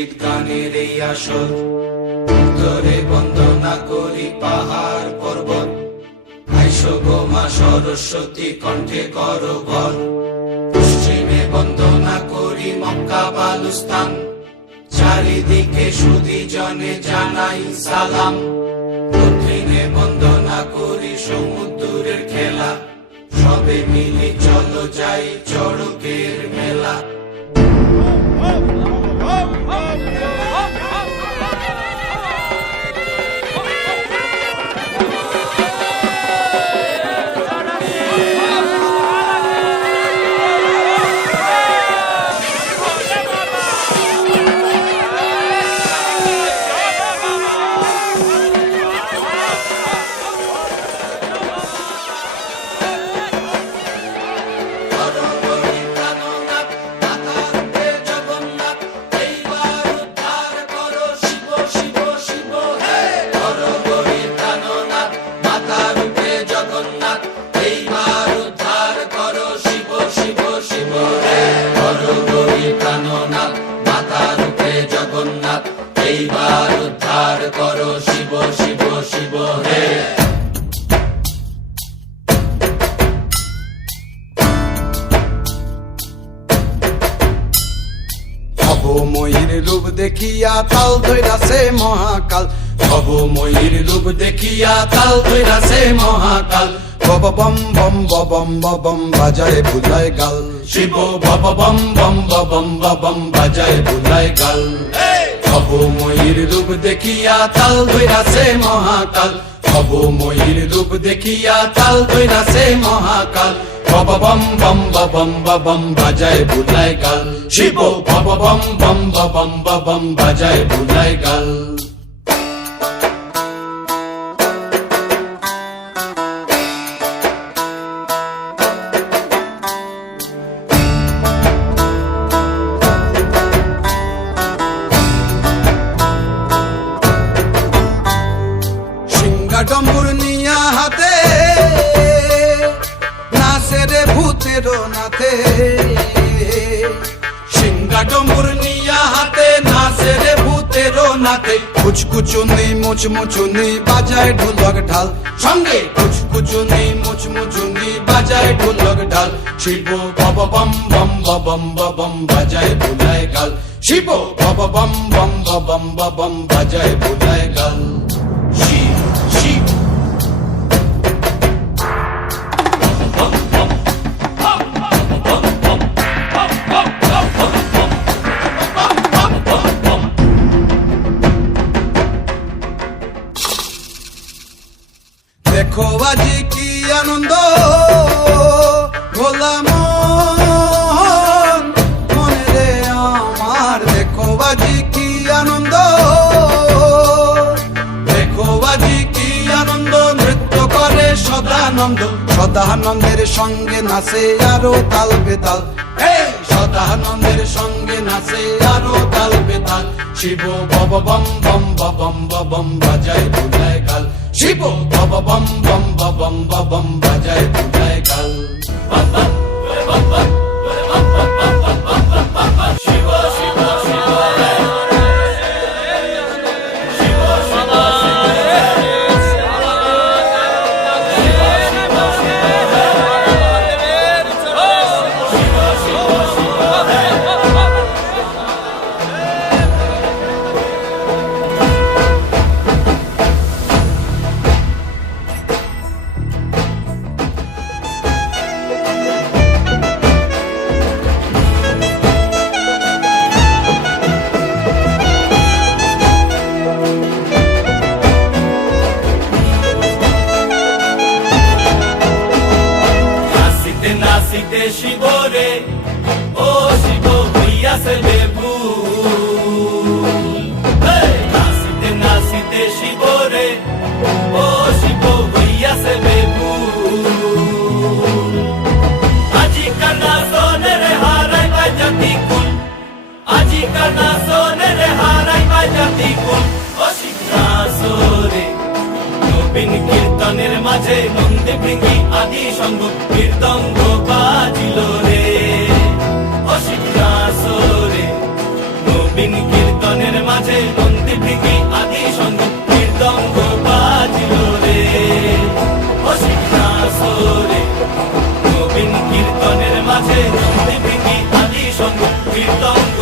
মুর্শিদ গানের এই আসর। উত্তরে বন্দনা করি পাহাড় পর্বত, আইসো গো মা সরস্বতী কণ্ঠে করো ভর। পশ্চিমে বন্দনা করি মক্কা বালুস্তান, চারিদিকে সুধী জনে জানাই সালাম। দক্ষিণে বন্দনা করি সমুদ্রের খেলা, সবে মিলি চলো যাই চড়কের মেলা। এইবার উদ্ধার করো শিব শিব শিব হে। ভবময়ীর রূপ দেখিয়া তাল ধৈরাছে মহাকাল, ভবময়ীর রূপ দেখিয়া তাল ধৈরাছে মহাকাল। বব বম বম বম বম বাজায় বুলায় গাল, শিব বব বম বম বম বম বাজায় বুলায় গাল। ভবময়ীর রূপ দেখিয়া তাল ধৈরাছে মহাকাল, ভবময়ীর রূপ দেখিয়া তাল ধৈরাছে মহাকাল। বব বম বম বম বাজায় বুলায় গাল, শিব বব বম বম বম বাজায় বুলায় গাল। ডম্বুর নিয়া হাতে নাচে রে ভূতের নাথে, সিংহা ডম্বুর নিয়া হাতে নাচে রে ভূতের নাথে। কুচকুচুনি মুচমুচুনি বাজায় ঢোলক ঢাল, সঙ্গে কুচকুচুনি মুচমুচুনি বাজায় ঢোলক ঢাল। শিব বব বম বম বাজায় বুলায় গাল, শিব বব বম বম বাজায় বুলায় গাল। শিব শিব দেখো আজি কি আনন্দ ভোলা মনে রে আমার, দেখো আজি কি আনন্দ, দেখো আজি কি আনন্দ, নৃত্য করে সদানন্দ। সদানন্দের সঙ্গে নাচে আরো তাল বেতাল, সদানন্দের সঙ্গে নাচে আরো তাল বেতাল। শিব বব বম বম বাজায় বুলায় গাল, শিব বব বম বম বাজায় বুলায় গাল। শিব শিব শিব শিব রে ও শিব হইয়াছে বেভুল, নাচিতে নাচিতে শিব রে ও শিব হইয়াছে বেভুল। আজিকার নাচনের হারাই বাজাতি কুল, আজিকার নাচনের হারাই বাজাতি কুল। ও শিব নাচরে নবীন কীর্তনের মাঝে নন্দে ভৃঙ্গি আদি সঙ্গ নবীন কীর্তনের মাঝে নন্দী ভিকি আদি সঙ্গ মৃদঙ্গ বাজিল রে ও সিংহাসরে নবীন কীর্তনের মাঝে নন্দী ভিকি আদি সঙ্গ মৃদঙ্গ